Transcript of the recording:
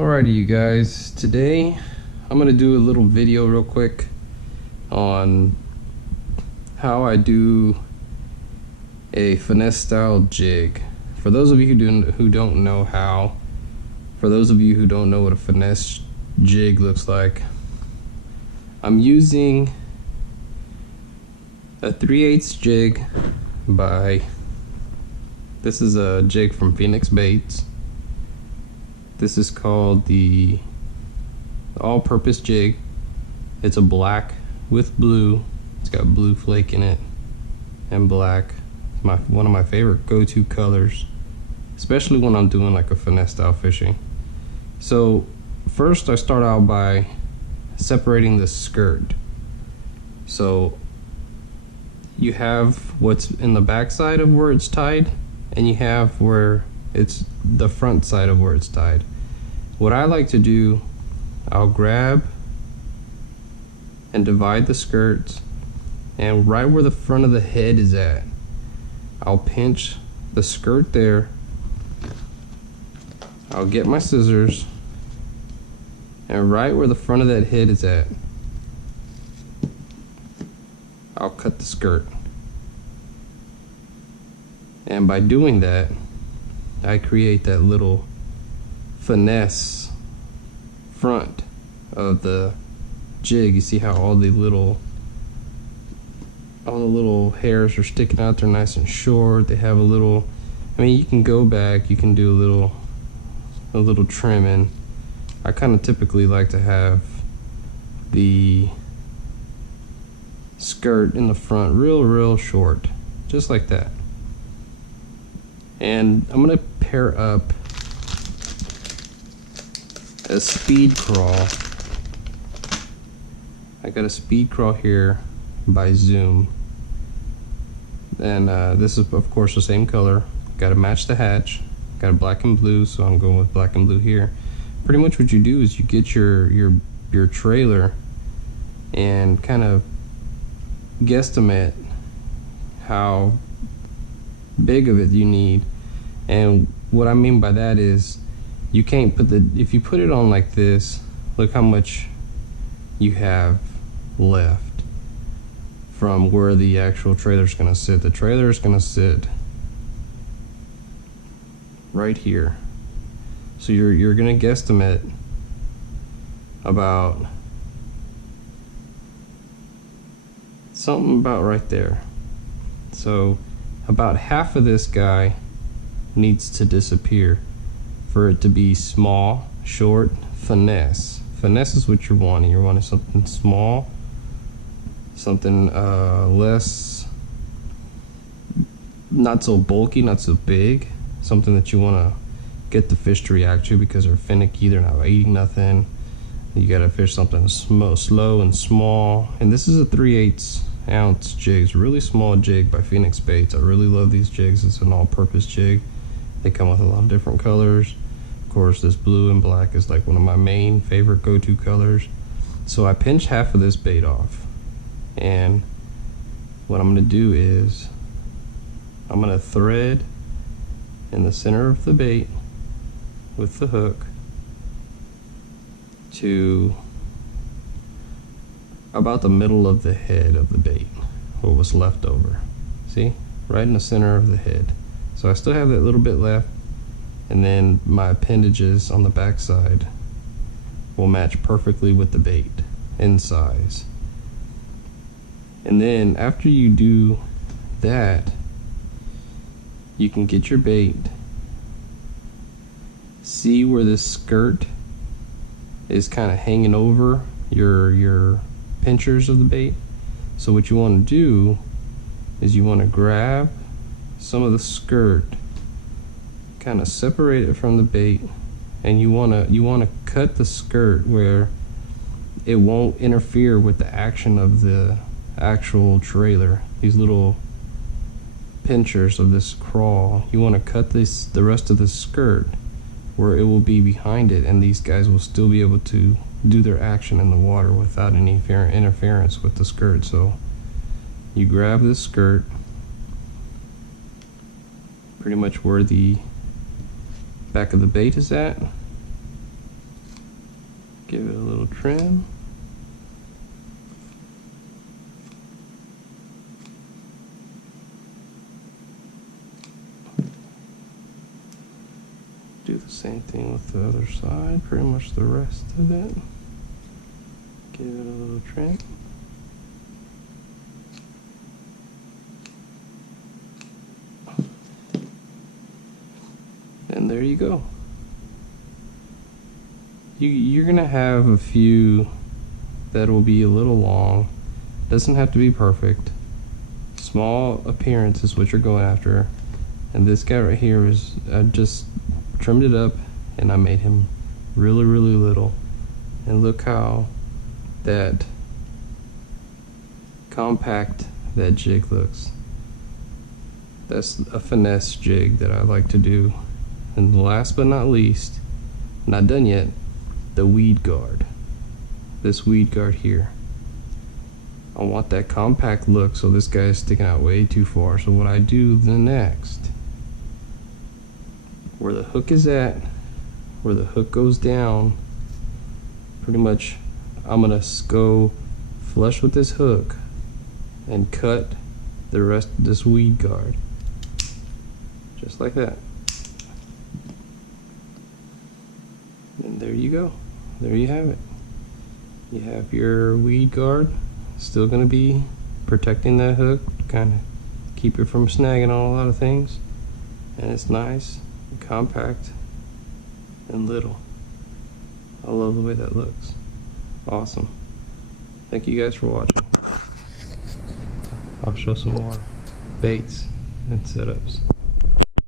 Alrighty, you guys, today I'm gonna do a little video real quick on how I do a finesse style jig. For those of you who don't know how, for those of you who don't know what a finesse jig looks like, I'm using a 3/8 jig this is a jig from Phenixbaits. This is called the all-purpose jig. It's a black with blue. It's got blue flake in it and black. One of my favorite go-to colors, especially when I'm doing like a finesse style fishing. So first I start out by separating the skirt. So you have what's in the back side of where it's tied, and you have where it's the front side of where it's tied. What I like to do, I'll grab and divide the skirts, and right where the front of the head is at, I'll pinch the skirt there. I'll get my scissors, and right where the front of that head is at, I'll cut the skirt. And by doing that, I create that little finesse front of the jig. You see how all the little hairs are sticking out. They're nice and short. They have a little, I mean, you can go back, you can do a little trimming. I kind of typically like to have the skirt in the front real short, just like that. And I'm gonna pair up a speed crawl. I got a speed crawl here by Zoom, and this is of course the same color. Got to match the hatch. Got a black and blue, so I'm going with black and blue here. Pretty much what you do is you get your trailer and kind of guesstimate how big of it you need. And what I mean by that is, you can't put if you put it on like this, look how much you have left from where the actual trailer is going to sit. The trailer is going to sit right here. So you're going to guesstimate about something about right there. So about half of this guy needs to disappear for it to be small, short, finesse. Finesse is what you're wanting. You're wanting something small, something less, not so bulky, not so big, something that you want to get the fish to react to because they're finicky, they're not eating nothing. You gotta fish something slow and small. And this is a 3/8 ounce jig. It's a really small jig by Phenixbaits. I really love these jigs. It's an all-purpose jig. They come with a lot of different colors. Of course, this blue and black is like one of my main favorite go-to colors. So I pinch half of this bait off, and what I'm gonna do is I'm gonna thread in the center of the bait with the hook to about the middle of the head of the bait, what was left over. See, right in the center of the head. So I still have that little bit left, and then my appendages on the back side will match perfectly with the bait in size. And then after you do that, you can get your bait, see where this skirt is kind of hanging over your pinchers of the bait. So what you want to do is you want to grab some of the skirt, kind of separate it from the bait, and you want to cut the skirt where it won't interfere with the action of the actual trailer. These little pinchers of this crawl, you want to cut the rest of the skirt where it will be behind it, and these guys will still be able to do their action in the water without any interference with the skirt. So you grab this skirt pretty much where the back of the bait is at, Give it a little trim. Do the same thing with the other side, pretty much the rest of it. Give it a little trim. And there you go. You're gonna have a few that will be a little long. Doesn't have to be perfect. Small appearance is what you're going after. And this guy right here is, I just trimmed it up and I made him really, really little. And look how that compact that jig looks. That's a finesse jig that I like to do. And last but not least, not done yet, the weed guard. This weed guard here. I want that compact look, so this guy is sticking out way too far. So what I do the next, where the hook is at, where the hook goes down, pretty much I'm gonna go flush with this hook and cut the rest of this weed guard. Just like that. And there you go. There you have it. You have your weed guard. Still going to be protecting that hook, kind of keep it from snagging on a lot of things. And it's nice, and compact, and little. I love the way that looks. Awesome. Thank you guys for watching. I'll show some more baits and setups.